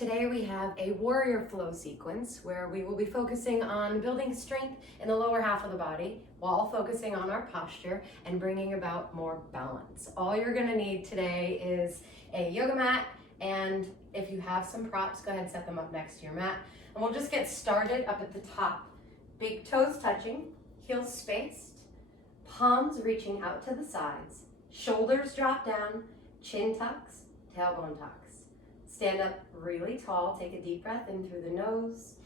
Today we have a warrior flow sequence where we will be focusing on building strength in the lower half of the body while focusing on our posture and bringing about more balance. All you're going to need today is a yoga mat, and if you have some props, go ahead and set them up next to your mat. And we'll just get started up at the top. Big toes touching, heels spaced, palms reaching out to the sides, shoulders drop down, chin tucks, tailbone tucks. Stand up really tall, take a deep breath in through the nose.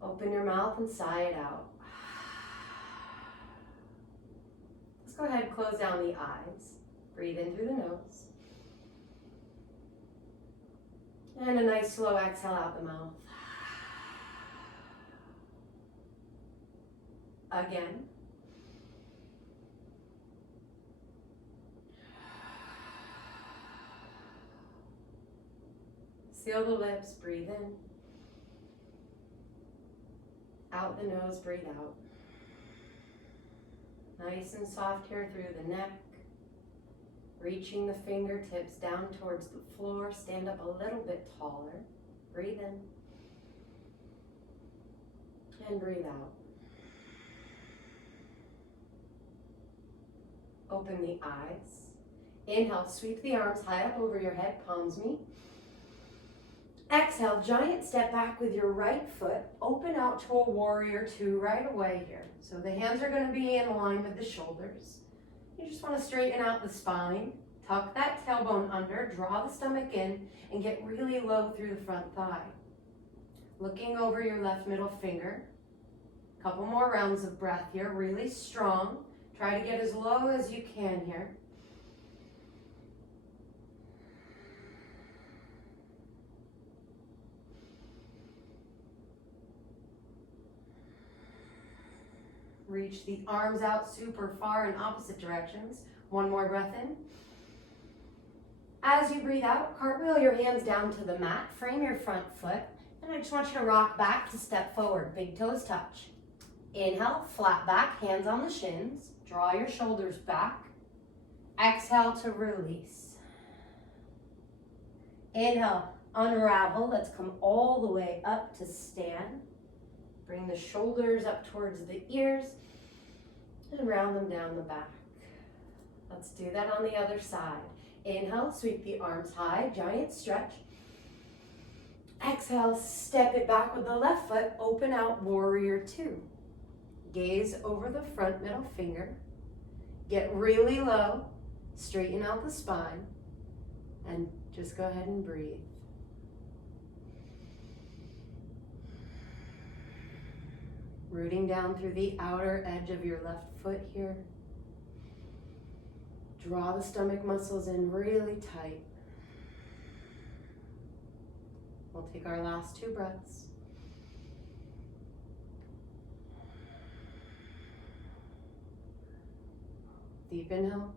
Open your mouth and sigh it out. Let's go ahead and close down the eyes. Breathe in through the nose. And a nice slow exhale out the mouth. Again. Seal the lips, breathe in. Out the nose, breathe out. Nice and soft here through the neck. Reaching the fingertips down towards the floor. Stand up a little bit taller. Breathe in. And breathe out. Open the eyes. Inhale, sweep the arms high up over your head, palms meet. Exhale, giant step back with your right foot. Open out to a warrior two right away here. So the hands are going to be in line with the shoulders. You just want to straighten out the spine. Tuck that tailbone under, draw the stomach in, and get really low through the front thigh. Looking over your left middle finger. Couple more rounds of breath here, really strong. Try to get as low as you can here. Reach the arms out super far in opposite directions. One more breath in. As you breathe out, cartwheel your hands down to the mat, frame your front foot, and I just want you to rock back to step forward. Big toes touch. Inhale, flat back, hands on the shins. Draw your shoulders back. Exhale to release. Inhale, unravel. Let's come all the way up to stand. Bring the shoulders up towards the ears and round them down the back. Let's do that on the other side. Inhale, sweep the arms high, giant stretch. Exhale, step it back with the left foot, open out warrior two. Gaze over the front middle finger. Get really low, straighten out the spine, and just go ahead and breathe. Rooting down through the outer edge of your left foot here. Draw the stomach muscles in really tight. We'll take our last two breaths. Deep inhale.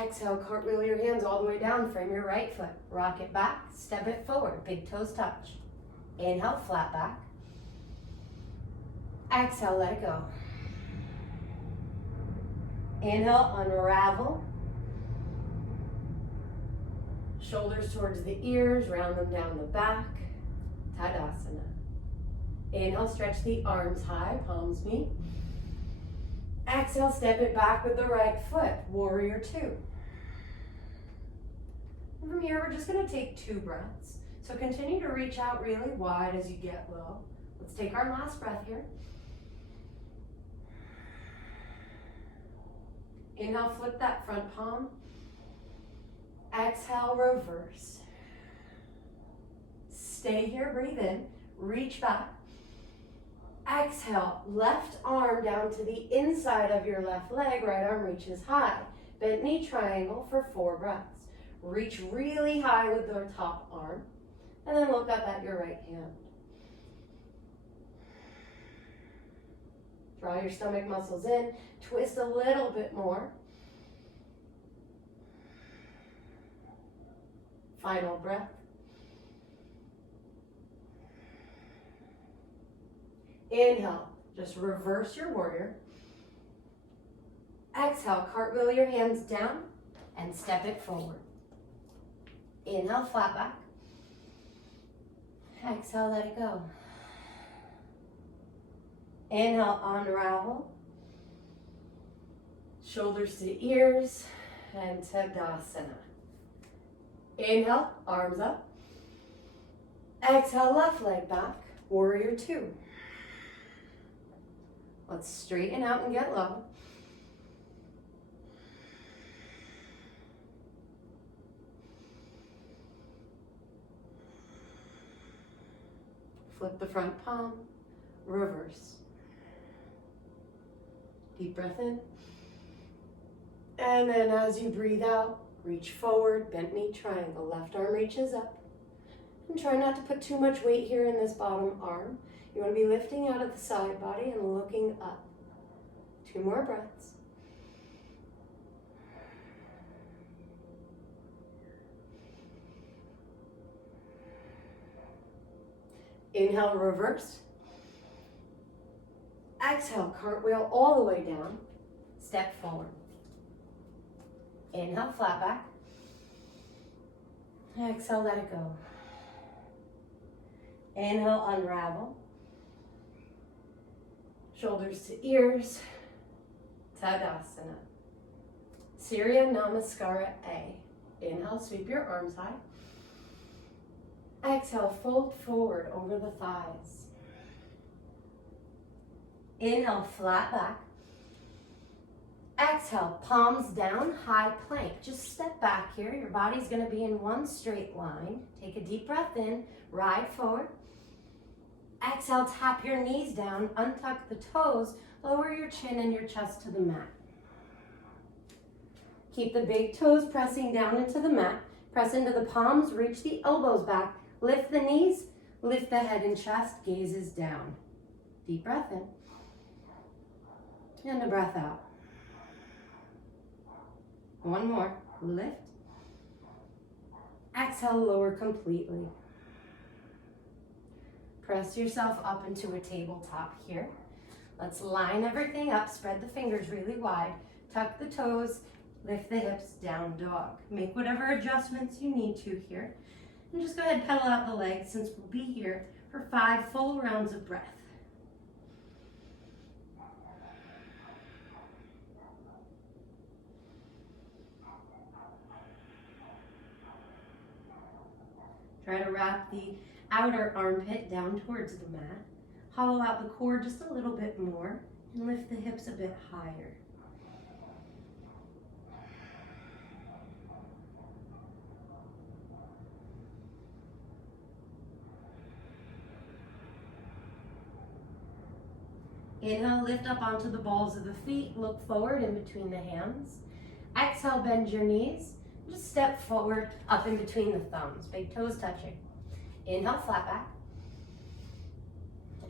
Exhale, cartwheel your hands all the way down, frame your right foot. Rock it back, step it forward, big toes touch. Inhale, flat back. Exhale, let it go. Inhale, unravel. Shoulders towards the ears, round them down the back. Tadasana. Inhale, stretch the arms high, palms meet. Exhale, step it back with the right foot, warrior two. And from here, we're just gonna take two breaths. So continue to reach out really wide as you get low. Let's take our last breath here. Inhale, flip that front palm. Exhale, reverse. Stay here, breathe in, reach back. Exhale, left arm down to the inside of your left leg, right arm reaches high. Bent knee triangle for 4 breaths. Reach really high with the top arm, and then look up at your right hand. Draw your stomach muscles in, twist a little bit more. Final breath. Inhale, just reverse your warrior. Exhale, cartwheel your hands down and step it forward. Inhale, flat back. Exhale, let it go. Inhale, unravel. Shoulders to ears and Tadasana. Inhale, arms up. Exhale, left leg back. Warrior two. Let's straighten out and get low. Flip the front palm, reverse. Deep breath in. And then as you breathe out, reach forward, bent knee triangle. Left arm reaches up. And try not to put too much weight here in this bottom arm. You want to be lifting out of the side body and looking up. 2 more breaths. Inhale, reverse. Exhale, cartwheel all the way down. Step forward. Inhale, flat back. Exhale, let it go. Inhale, unravel. Shoulders to ears. Tadasana. Surya Namaskara A. Inhale, sweep your arms high. Exhale, fold forward over the thighs. Inhale, flat back. Exhale, palms down, high plank. Just step back here. Your body's going to be in one straight line. Take a deep breath in, ride forward. Exhale, tap your knees down, untuck the toes, lower your chin and your chest to the mat. Keep the big toes pressing down into the mat. Press into the palms, reach the elbows back, lift the knees, lift the head and chest, gazes down. Deep breath in. And a breath out. One more, lift. Exhale, lower completely. Press yourself up into a tabletop here. Let's line everything up, spread the fingers really wide, tuck the toes, lift the hips, down dog. Make whatever adjustments you need to here. And just go ahead and pedal out the legs since we'll be here for 5 full rounds of breath. Try to wrap the outer armpit down towards the mat. Hollow out the core just a little bit more and lift the hips a bit higher. Inhale, lift up onto the balls of the feet, look forward in between the hands. Exhale, bend your knees. Just step forward, up in between the thumbs, big toes touching. Inhale, flat back.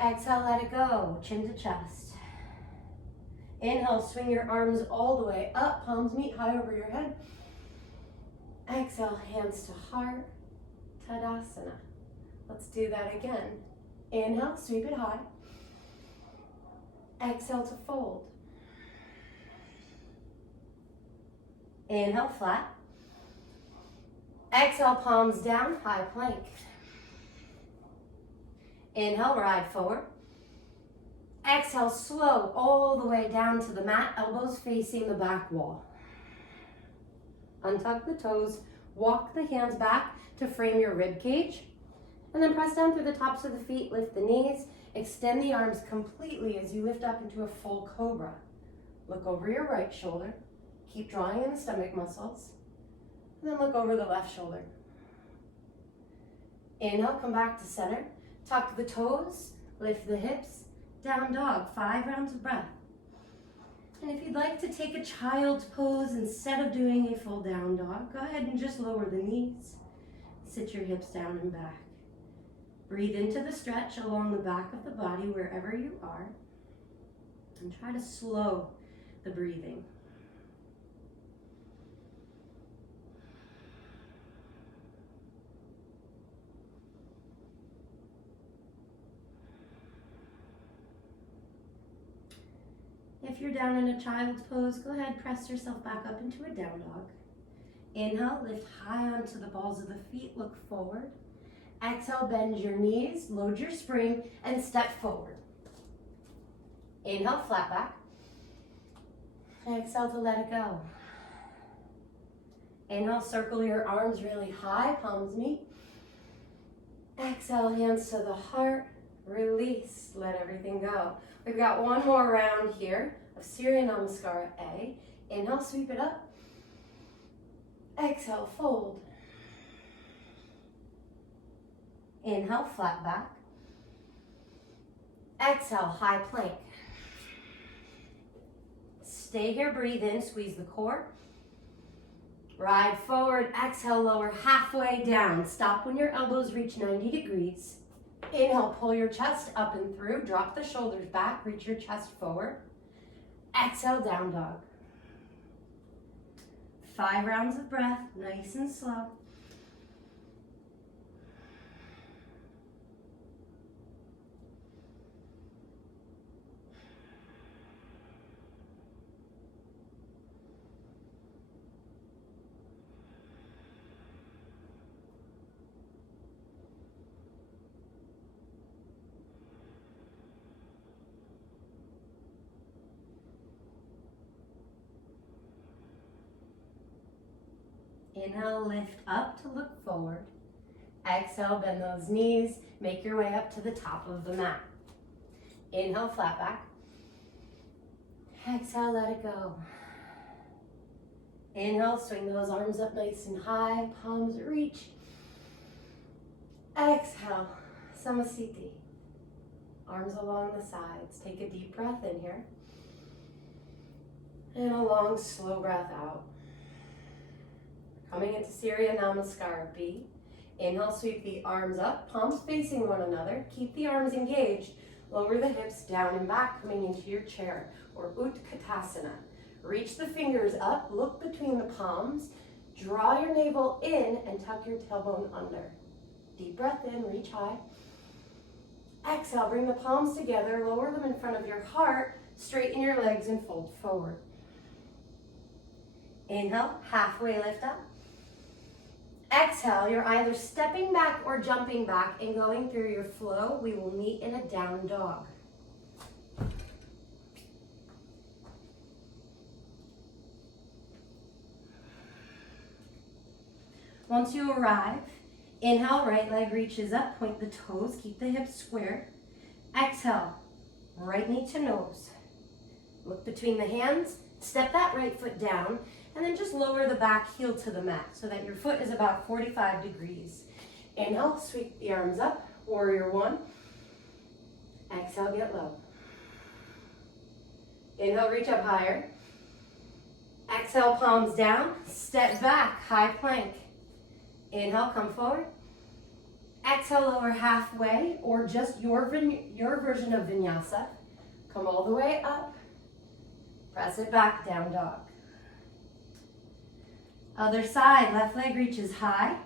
Exhale, let it go, chin to chest. Inhale, swing your arms all the way up, palms meet high over your head. Exhale, hands to heart, Tadasana. Let's do that again. Inhale, sweep it high. Exhale to fold. Inhale, flat. Exhale, palms down, high plank. Inhale, ride forward. Exhale, slow all the way down to the mat, elbows facing the back wall. Untuck the toes, walk the hands back to frame your rib cage, and then press down through the tops of the feet, lift the knees, extend the arms completely as you lift up into a full cobra. Look over your right shoulder, keep drawing in the stomach muscles, and then look over the left shoulder. Inhale, come back to center, tuck the toes, lift the hips, down dog, 5 rounds of breath. And if you'd like to take a child's pose instead of doing a full down dog, go ahead and just lower the knees. Sit your hips down and back. Breathe into the stretch along the back of the body wherever you are. And try to slow the breathing. If you're down in a child's pose, go ahead, press yourself back up into a down dog. Inhale, lift high onto the balls of the feet, look forward. Exhale, bend your knees, load your spring, and step forward. Inhale, flat back. Exhale to let it go. Inhale, circle your arms really high, palms meet. Exhale, hands to the heart, release, let everything go. We've got one more round here of Surya Namaskara A. Inhale, sweep it up. Exhale, fold. Inhale, flat back. Exhale, high plank. Stay here, breathe in, squeeze the core. Ride forward, exhale, lower halfway down. Stop when your elbows reach 90 degrees. Inhale, pull your chest up and through. Drop the shoulders back, reach your chest forward. Exhale, down dog. 5 rounds of breath, nice and slow. Inhale, lift up to look forward. Exhale, bend those knees. Make your way up to the top of the mat. Inhale, flat back. Exhale, let it go. Inhale, swing those arms up nice and high, palms reach. Exhale, Samasthiti. Arms along the sides. Take a deep breath in here. And a long, slow breath out. Coming into Surya Namaskara B. Inhale, sweep the arms up, palms facing one another. Keep the arms engaged. Lower the hips down and back, coming into your chair, or Utkatasana. Reach the fingers up, look between the palms. Draw your navel in and tuck your tailbone under. Deep breath in, reach high. Exhale, bring the palms together, lower them in front of your heart, straighten your legs and fold forward. Inhale, halfway lift up. Exhale, you're either stepping back or jumping back and going through your flow. We will meet in a down dog. Once you arrive, inhale, right leg reaches up, point the toes, keep the hips square. Exhale, right knee to nose. Look between the hands, step that right foot down, and then just lower the back heel to the mat so that your foot is about 45 degrees. Inhale, sweep the arms up, warrior one. Exhale, get low. Inhale, reach up higher. Exhale, palms down, step back, high plank. Inhale, come forward. Exhale, lower halfway, or just your version of vinyasa. Come all the way up. Press it back, down dog. Other side, left leg reaches high.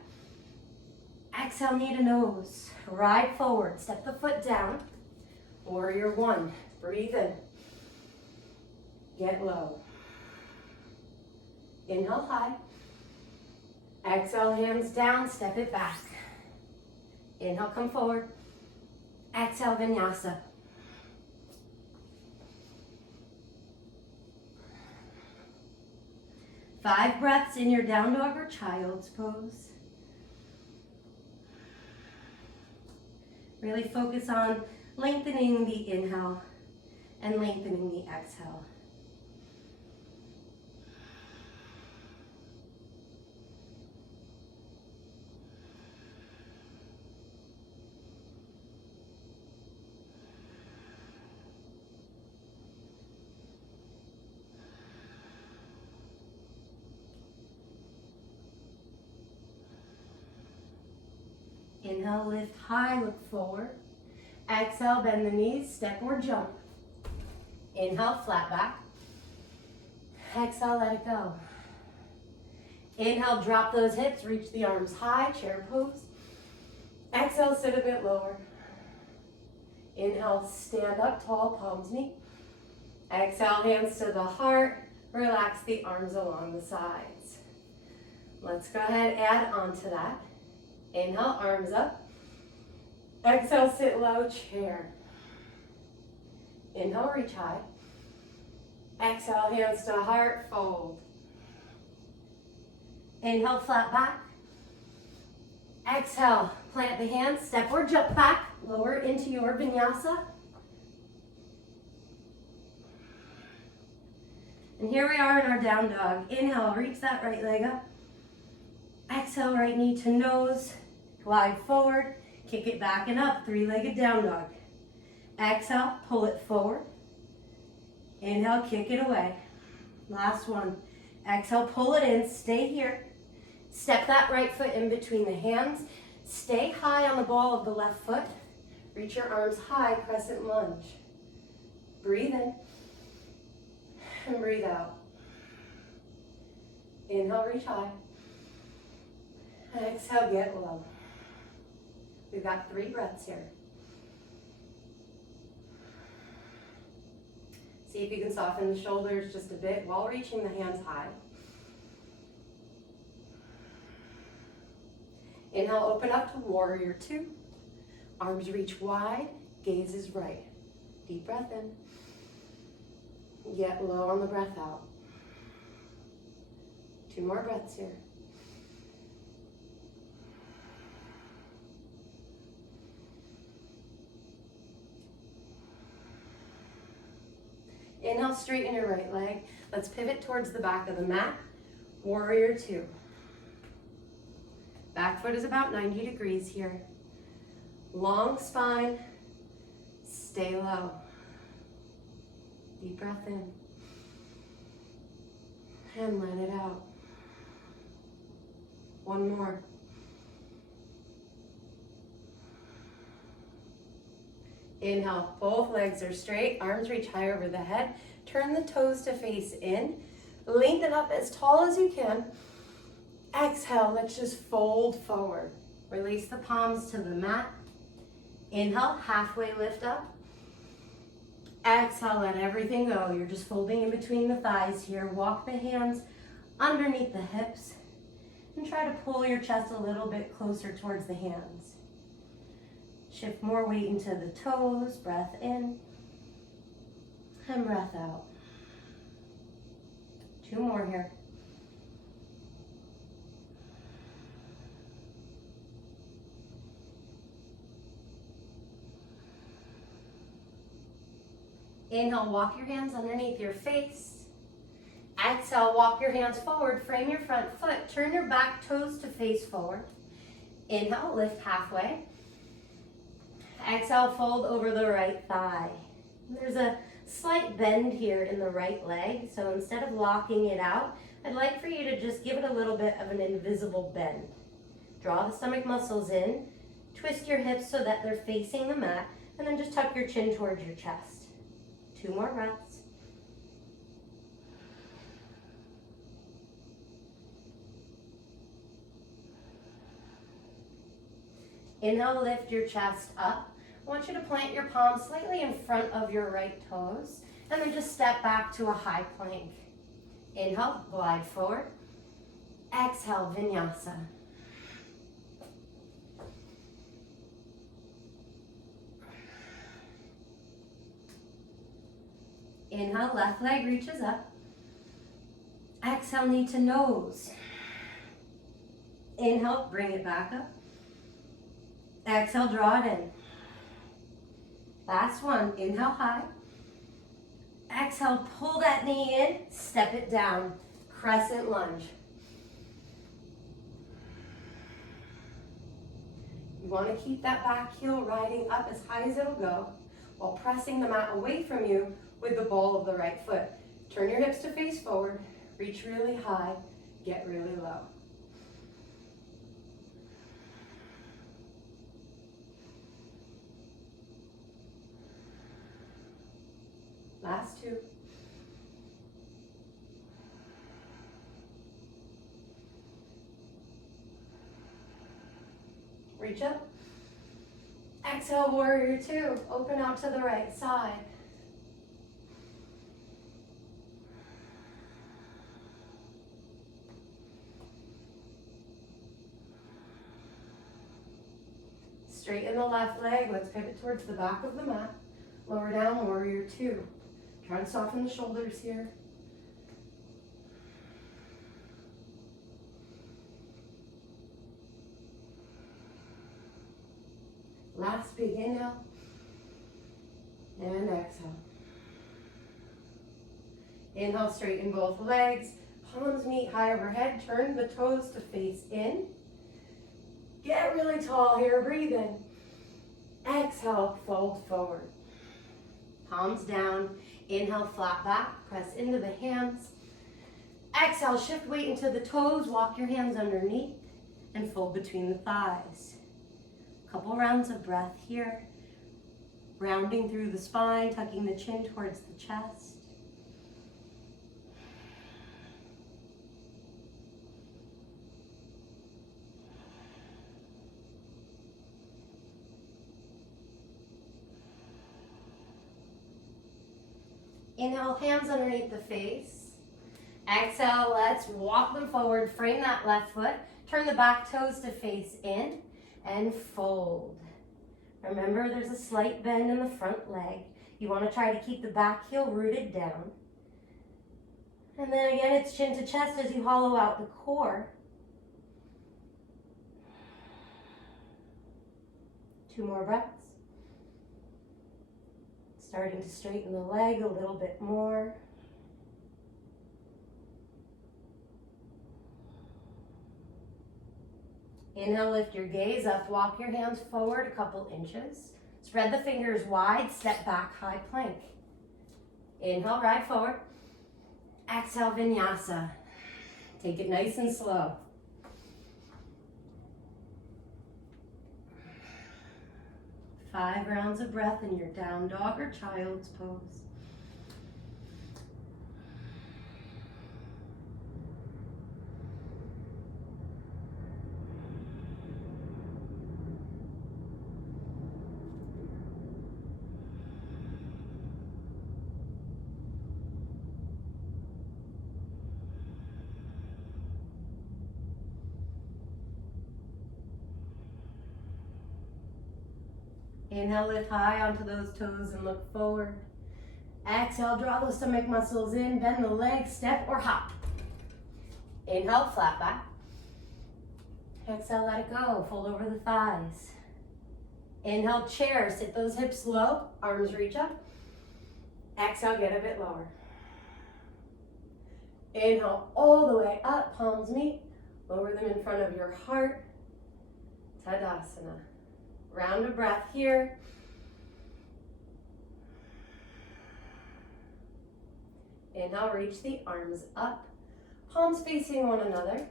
Exhale, knee to nose. Ride forward, step the foot down. Warrior one, breathe in. Get low. Inhale high. Exhale, hands down, step it back. Inhale, come forward. Exhale, vinyasa. Five breaths in your down dog or child's pose. Really focus on lengthening the inhale and lengthening the exhale. Inhale, lift high, look forward. Exhale, bend the knees, step or jump. Inhale, flat back. Exhale, let it go. Inhale, drop those hips, reach the arms high, chair pose. Exhale, sit a bit lower. Inhale, stand up tall, palms meet. Exhale, hands to the heart. Relax the arms along the sides. Let's go ahead and add on to that. Inhale, arms up. Exhale, sit low, chair. Inhale, reach high. Exhale, hands to heart, fold. Inhale, flat back. Exhale, plant the hands, step or jump back, lower into your vinyasa. And here we are in our down dog. Inhale, reach that right leg up. Exhale, right knee to nose, glide forward, kick it back and up, three-legged down dog. Exhale, pull it forward. Inhale, kick it away. Last one. Exhale, pull it in, stay here. Step that right foot in between the hands. Stay high on the ball of the left foot. Reach your arms high, crescent lunge. Breathe in and breathe out. Inhale, reach high. Exhale, get low. We've got 3 breaths here. See if you can soften the shoulders just a bit while reaching the hands high. Inhale, open up to warrior 2. Arms reach wide, gaze is right. Deep breath in. Get low on the breath out. 2 more breaths here. Inhale, straighten your right leg. Let's pivot towards the back of the mat. Warrior 2. Back foot is about 90 degrees here. Long spine, stay low. Deep breath in. And let it out. 1 more. Inhale, both legs are straight, arms reach high over the head. Turn the toes to face in. Lengthen up as tall as you can. Exhale, let's just fold forward. Release the palms to the mat. Inhale, halfway lift up. Exhale, let everything go. You're just folding in between the thighs here. Walk the hands underneath the hips and try to pull your chest a little bit closer towards the hands. Shift more weight into the toes, breath in, and breath out. 2 more here. Inhale, walk your hands underneath your face. Exhale, walk your hands forward, frame your front foot, turn your back toes to face forward. Inhale, lift halfway. Exhale, fold over the right thigh. There's a slight bend here in the right leg, so instead of locking it out, I'd like for you to just give it a little bit of an invisible bend. Draw the stomach muscles in, twist your hips so that they're facing the mat, and then just tuck your chin towards your chest. 2 more breaths. Inhale, lift your chest up. I want you to plant your palms slightly in front of your right toes, and then just step back to a high plank. Inhale, glide forward. Exhale, vinyasa. Inhale, left leg reaches up. Exhale, knee to nose. Inhale, bring it back up. Exhale, draw it in. Last one, inhale high. Exhale, pull that knee in, step it down. Crescent lunge. You want to keep that back heel riding up as high as it'll go while pressing the mat away from you with the ball of the right foot. Turn your hips to face forward, reach really high, get really low. Last 2. Reach up. Exhale, warrior 2. Open out to the right side. Straighten the left leg. Let's pivot towards the back of the mat. Lower down, warrior two. Try to soften the shoulders here. Last big inhale. And exhale. Inhale, straighten both legs. Palms meet high overhead. Turn the toes to face in. Get really tall here. Breathe in. Exhale, fold forward. Palms down. Inhale, flat back. Press into the hands. Exhale, shift weight into the toes. Walk your hands underneath and fold between the thighs. Couple rounds of breath here. Rounding through the spine, tucking the chin towards the chest. Inhale, hands underneath the face. Exhale, let's walk them forward. Frame that left foot. Turn the back toes to face in and fold. Remember, there's a slight bend in the front leg. You want to try to keep the back heel rooted down. And then again, it's chin to chest as you hollow out the core. 2 more breaths. Starting to straighten the leg a little bit more. Inhale, lift your gaze up, walk your hands forward a couple inches. Spread the fingers wide, step back, high plank. Inhale, ride forward. Exhale, vinyasa. Take it nice and slow. Five rounds of breath in your down dog or child's pose. Inhale, lift high onto those toes and look forward. Exhale, draw those stomach muscles in, bend the legs, step or hop. Inhale, flat back. Exhale, let it go, fold over the thighs. Inhale, chair, sit those hips low, arms reach up. Exhale, get a bit lower. Inhale, all the way up, palms meet. Lower them in front of your heart. Tadasana. Round of breath here. Inhale, reach the arms up. Palms facing one another.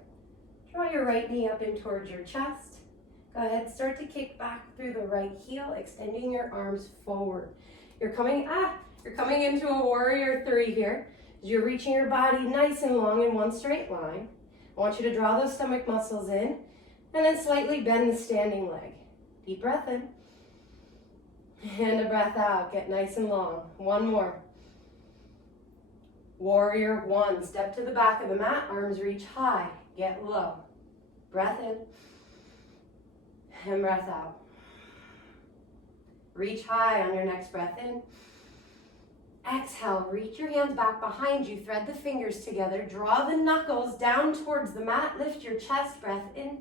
Draw your right knee up in towards your chest. Go ahead, start to kick back through the right heel, extending your arms forward. You're coming into a warrior three here. You're reaching your body nice and long in one straight line. I want you to draw those stomach muscles in and then slightly bend the standing leg. Deep breath in, and a breath out. Get nice and long. One more. Warrior one. Step to the back of the mat, arms reach high. Get low. Breath in, and breath out. Reach high on your next breath in. Exhale, reach your hands back behind you. Thread the fingers together. Draw the knuckles down towards the mat. Lift your chest, breath in.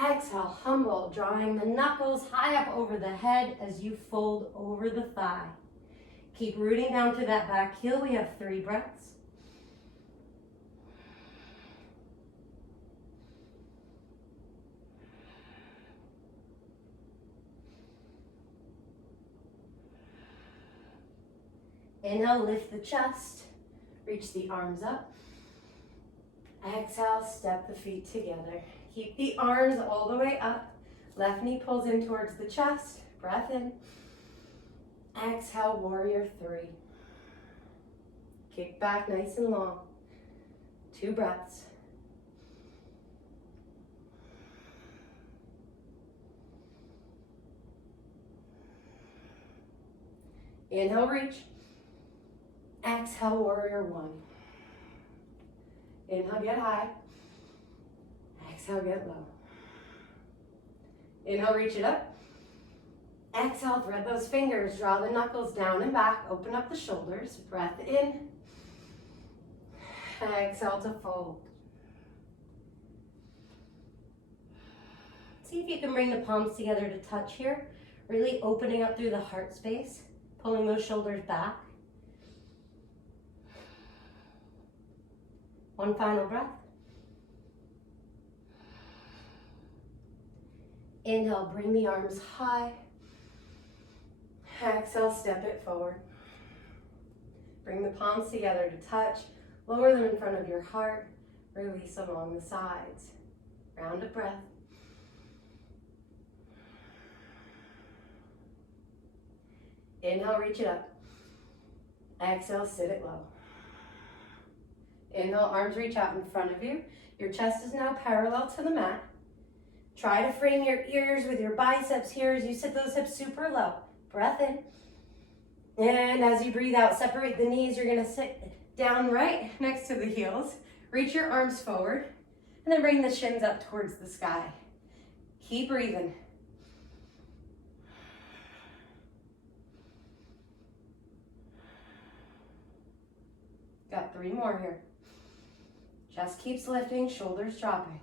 Exhale, humble, drawing the knuckles high up over the head as you fold over the thigh. Keep rooting down to that back heel. We have 3 breaths. Inhale, lift the chest, reach the arms up. Exhale, step the feet together. Keep the arms all the way up. Left knee pulls in towards the chest. Breath in. Exhale, warrior three. Kick back nice and long. 2 breaths. Inhale, reach. Exhale, warrior one. Inhale, get high. Exhale, get low. Inhale, reach it up. Exhale, thread those fingers, draw the knuckles down and back, open up the shoulders, breath in. Exhale to fold. See if you can bring the palms together to touch here, really opening up through the heart space, pulling those shoulders back. One final breath. Inhale, bring the arms high. Exhale, step it forward. Bring the palms together to touch. Lower them in front of your heart. Release along the sides. Round of breath. Inhale, reach it up. Exhale, sit it low. Inhale, arms reach out in front of you. Your chest is now parallel to the mat. Try to frame your ears with your biceps here as you sit those hips super low. Breath in. And as you breathe out, separate the knees. You're gonna sit down right next to the heels. Reach your arms forward. And then bring the shins up towards the sky. Keep breathing. Got 3 more here. Chest keeps lifting, shoulders dropping.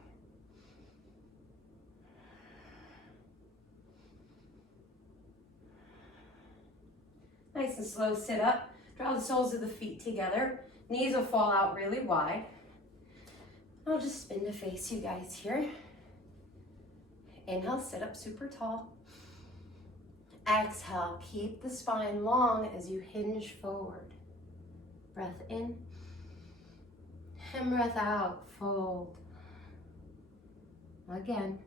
Nice and slow, sit up. Draw the soles of the feet together. Knees will fall out really wide. I'll just spin to face you guys here. Inhale, sit up super tall. Exhale, keep the spine long as you hinge forward. Breath in. And breath out, fold. Again.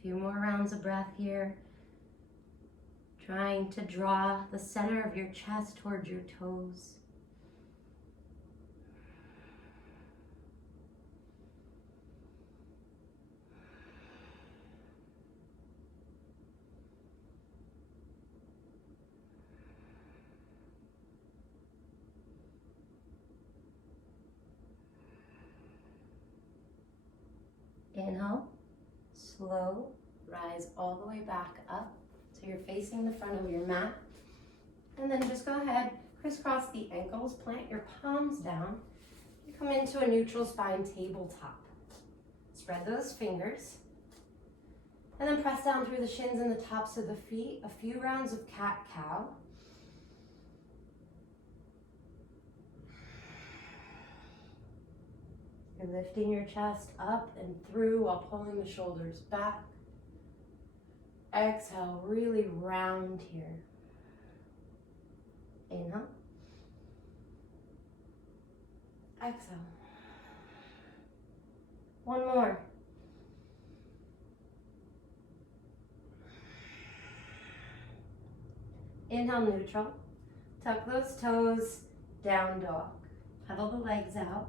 Few more rounds of breath here. Trying to draw the center of your chest towards your toes. Inhale, slow, rise all the way back up so you're facing the front of your mat. And then just go ahead, crisscross the ankles, plant your palms down. You come into a neutral spine tabletop. Spread those fingers. And then press down through the shins and the tops of the feet. A few rounds of cat-cow. You're lifting your chest up and through while pulling the shoulders back. Exhale, really round here. Inhale. Exhale. One more. Inhale, neutral. Tuck those toes, down dog. Pedal the legs out.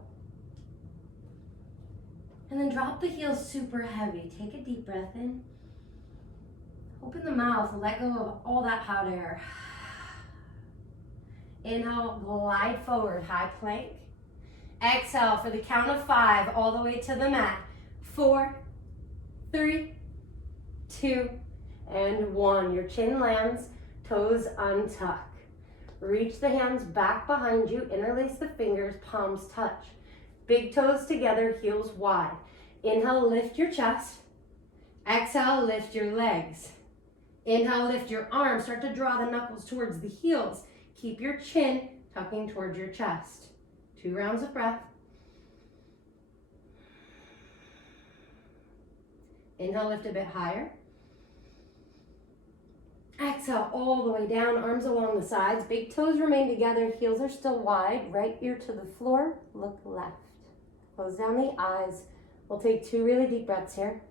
And then drop the heels super heavy. Take a deep breath in. Open the mouth, let go of all that hot air. Inhale, glide forward, high plank. Exhale for the count of 5, all the way to the mat. 4, 3, 2, and 1. Your chin lands, toes untuck. Reach the hands back behind you, interlace the fingers, palms touch. Big toes together, heels wide. Inhale, lift your chest. Exhale, lift your legs. Inhale, lift your arms. Start to draw the knuckles towards the heels. Keep your chin tucking towards your chest. 2 rounds of breath. Inhale, lift a bit higher. Exhale, all the way down, arms along the sides. Big toes remain together, heels are still wide. Right ear to the floor, look left. Close down the eyes. We'll take 2 really deep breaths here.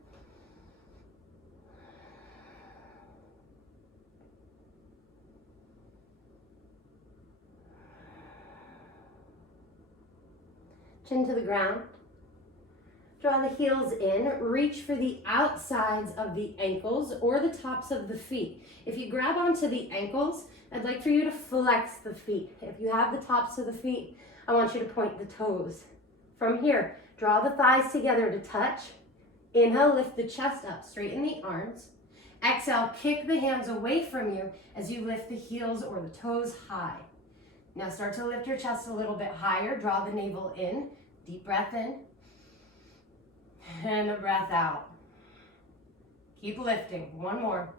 Chin to the ground. Draw the heels in, reach for the outsides of the ankles or the tops of the feet. If you grab onto the ankles, I'd like for you to flex the feet. If you have the tops of the feet, I want you to point the toes. From here, draw the thighs together to touch. Inhale, lift the chest up, straighten the arms. Exhale, kick the hands away from you as you lift the heels or the toes high. Now start to lift your chest a little bit higher, draw the navel in, deep breath in, and a breath out. Keep lifting, one more.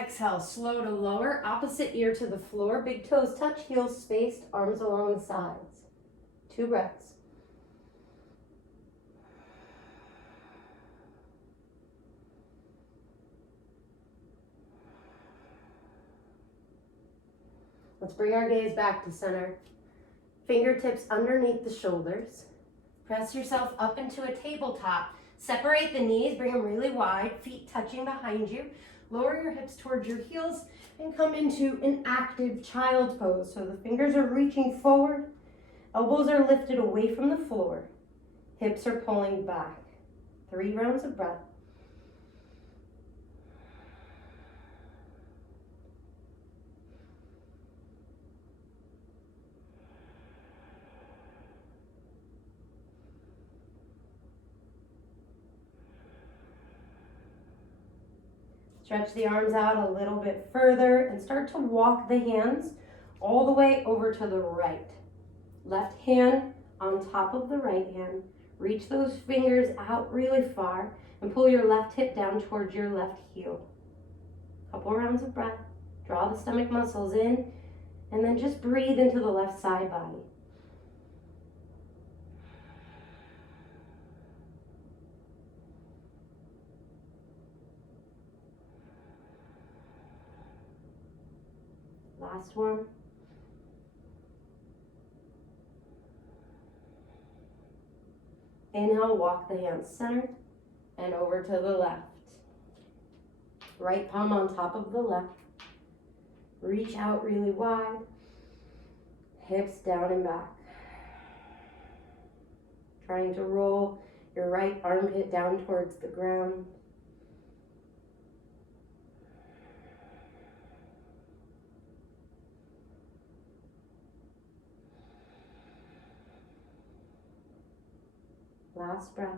Exhale, slow to lower, opposite ear to the floor, big toes touch, heels spaced, arms along the sides. 2 breaths. Let's bring our gaze back to center. Fingertips underneath the shoulders. Press yourself up into a tabletop. Separate the knees, bring them really wide, feet touching behind you. Lower your hips towards your heels and come into an active child pose. So the fingers are reaching forward, elbows are lifted away from the floor, hips are pulling back. 3 rounds of breath. Stretch the arms out a little bit further and start to walk the hands all the way over to the right. Left hand on top of the right hand. Reach those fingers out really far and pull your left hip down towards your left heel. Couple rounds of breath. Draw the stomach muscles in and then just breathe into the left side body. Last one. Inhale, walk the hands centered and over to the left. Right palm on top of the left. Reach out really wide. Hips down and back. Trying to roll your right armpit down towards the ground. Last breath.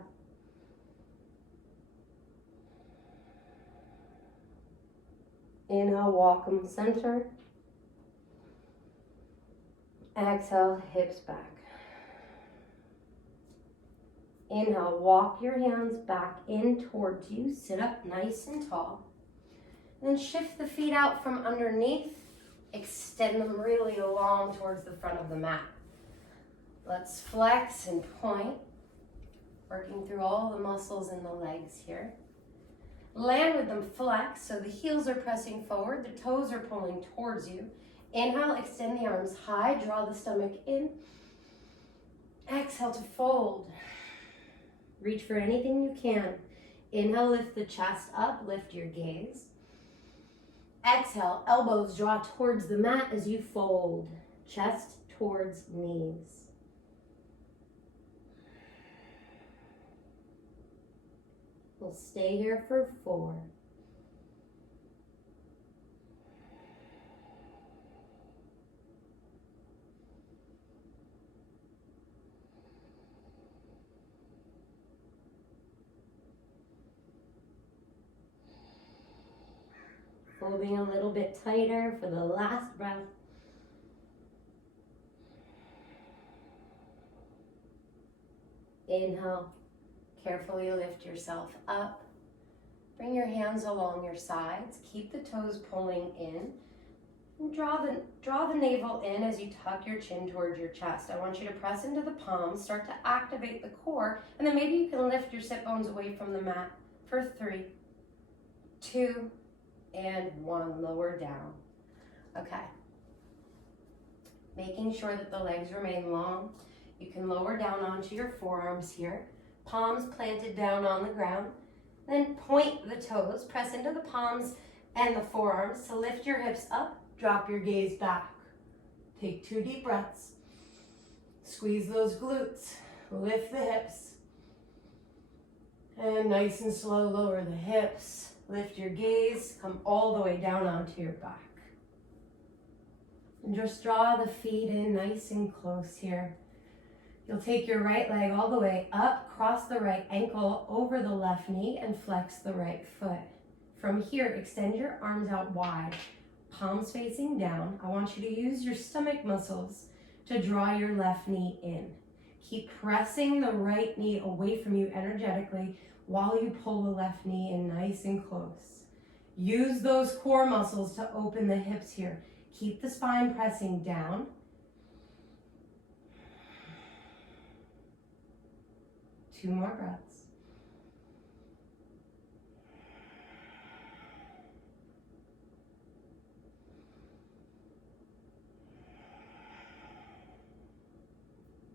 Inhale, walk them center. Exhale, hips back. Inhale, walk your hands back in towards you. Sit up nice and tall. Then shift the feet out from underneath. Extend them really long towards the front of the mat. Let's flex and point. Working through all the muscles in the legs here. Land with them flexed, so the heels are pressing forward, the toes are pulling towards you. Inhale, extend the arms high, draw the stomach in. Exhale to fold. Reach for anything you can. Inhale, lift the chest up, lift your gaze. Exhale, elbows draw towards the mat as you fold. Chest towards knees. We'll stay here for 4. Folding a little bit tighter for the last breath. Inhale. Carefully lift yourself up. Bring your hands along your sides. Keep the toes pulling in. And draw the navel in as you tuck your chin towards your chest. I want you to press into the palms, start to activate the core, and then maybe you can lift your sit bones away from the mat for 3, 2, and 1. Lower down. Okay. Making sure that the legs remain long. You can lower down onto your forearms here. Palms planted down on the ground. Then point the toes, press into the palms and the forearms to lift your hips up, drop your gaze back. Take 2 deep breaths. Squeeze those glutes. Lift the hips. And nice and slow, lower the hips. Lift your gaze, come all the way down onto your back. And just draw the feet in nice and close here. You'll take your right leg all the way up, cross the right ankle over the left knee, and flex the right foot. From here, extend your arms out wide, palms facing down. I want you to use your stomach muscles to draw your left knee in. Keep pressing the right knee away from you energetically while you pull the left knee in nice and close. Use those core muscles to open the hips here. Keep the spine pressing down. Two more breaths.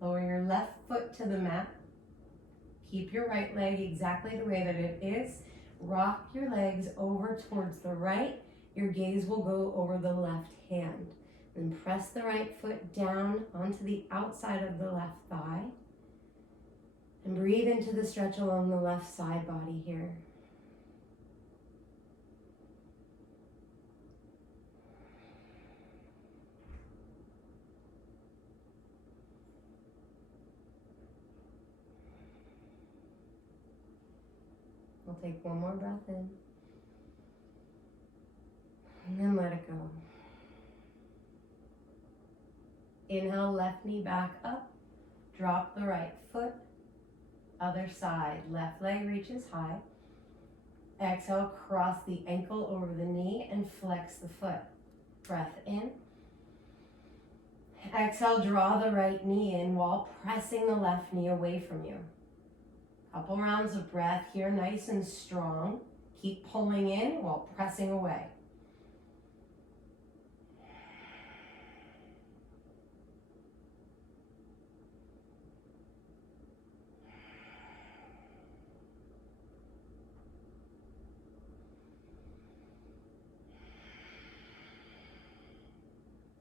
Lower your left foot to the mat. Keep your right leg exactly the way that it is. Rock your legs over towards the right. Your gaze will go over the left hand. Then press the right foot down onto the outside of the left thigh. And breathe into the stretch along the left side body here. We'll take one more breath in. And then let it go. Inhale, left knee back up. Drop the right foot. Other side, left leg reaches high. Exhale, cross the ankle over the knee and flex the foot. Breath in. Exhale, draw the right knee in while pressing the left knee away from you. Couple rounds of breath here, nice and strong. Keep pulling in while pressing away.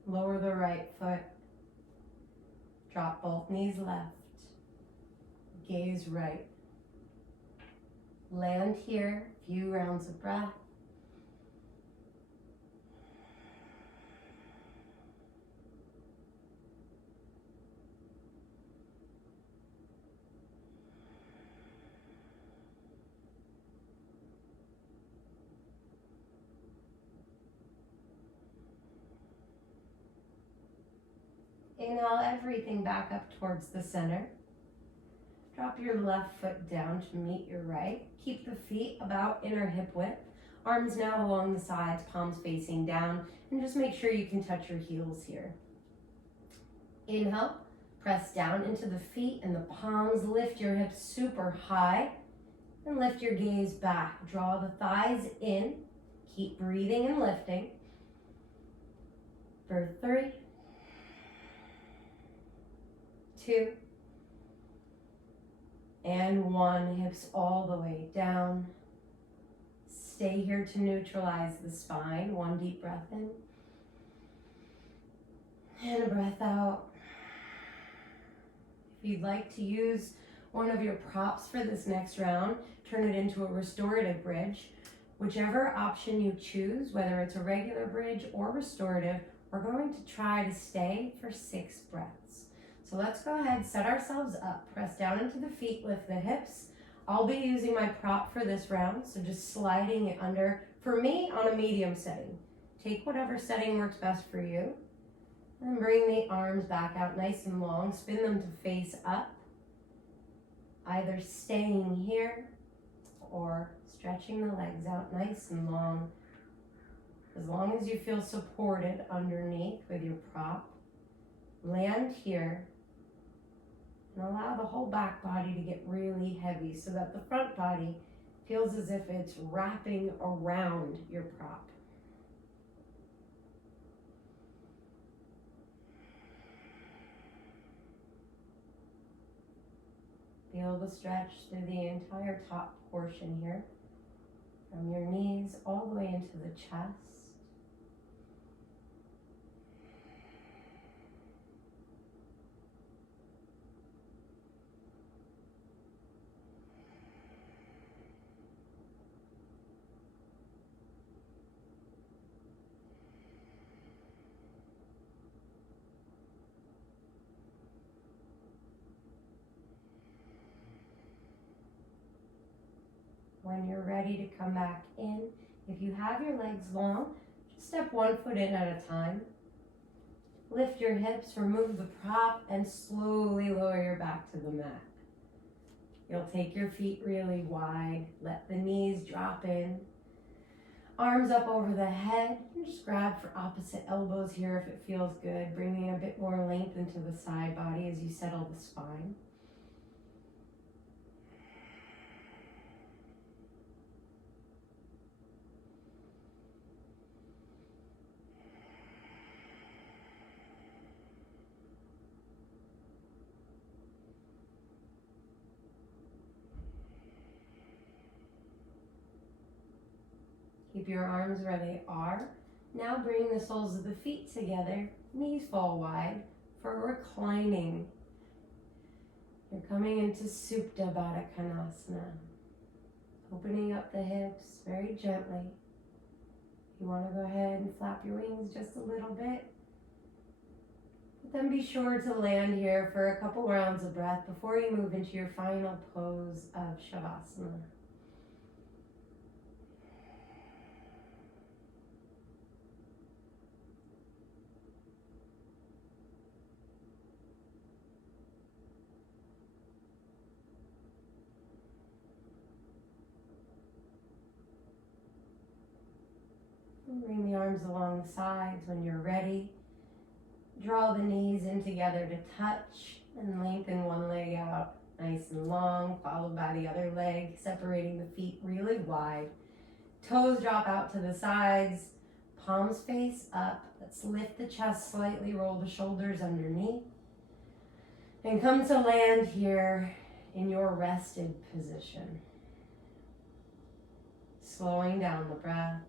Lower the right foot. Drop both knees left. Gaze right. Land here, few rounds of breath. Inhale everything back up towards the center. Drop your left foot down to meet your right. Keep the feet about inner hip width. Arms now along the sides, palms facing down, and just make sure you can touch your heels here. Inhale, press down into the feet and the palms. Lift your hips super high and lift your gaze back. Draw the thighs in. Keep breathing and lifting. For 3, 2, and 1. Hips all the way down. Stay here to neutralize the spine. 1 deep breath in. And a breath out. If you'd like to use one of your props for this next round, turn it into a restorative bridge. Whichever option you choose, whether it's a regular bridge or restorative, we're going to try to stay for 6 breaths. So let's go ahead, set ourselves up, press down into the feet, lift the hips. I'll be using my prop for this round, so just sliding it under, for me, on a medium setting. Take whatever setting works best for you. And bring the arms back out nice and long, spin them to face up. Either staying here or stretching the legs out nice and long. As long as you feel supported underneath with your prop. Land here. And allow the whole back body to get really heavy so that the front body feels as if it's wrapping around your prop. Feel the stretch through the entire top portion here, from your knees all the way into the chest. When you're ready to come back in, if you have your legs long, just step 1 foot in at a time. Lift your hips, remove the prop, and slowly lower your back to the mat. You'll take your feet really wide, let the knees drop in. Arms up over the head, and just grab for opposite elbows here if it feels good, bringing a bit more length into the side body as you settle the spine. Keep your arms where they are. Now bring the soles of the feet together, knees fall wide for reclining. You're coming into Supta Baddha Konasana. Opening up the hips very gently. You want to go ahead and flap your wings just a little bit. But then be sure to land here for a couple rounds of breath before you move into your final pose of Shavasana. Bring the arms along the sides when you're ready. Draw the knees in together to touch and lengthen one leg out nice and long, followed by the other leg, separating the feet really wide. Toes drop out to the sides, palms face up. Let's lift the chest slightly, roll the shoulders underneath. And come to land here in your rested position. Slowing down the breath.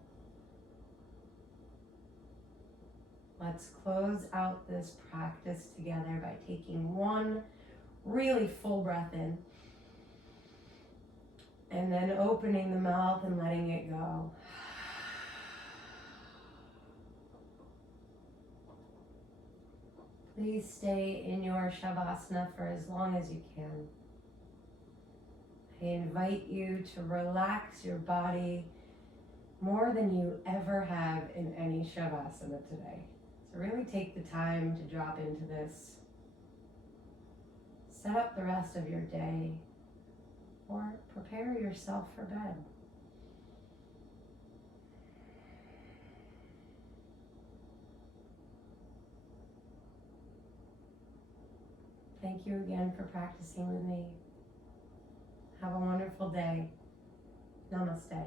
Let's close out this practice together by taking one really full breath in and then opening the mouth and letting it go. Please stay in your Shavasana for as long as you can. I invite you to relax your body more than you ever have in any Shavasana today. So really take the time to drop into this. Set up the rest of your day or prepare yourself for bed. Thank you again for practicing with me. Have a wonderful day. Namaste.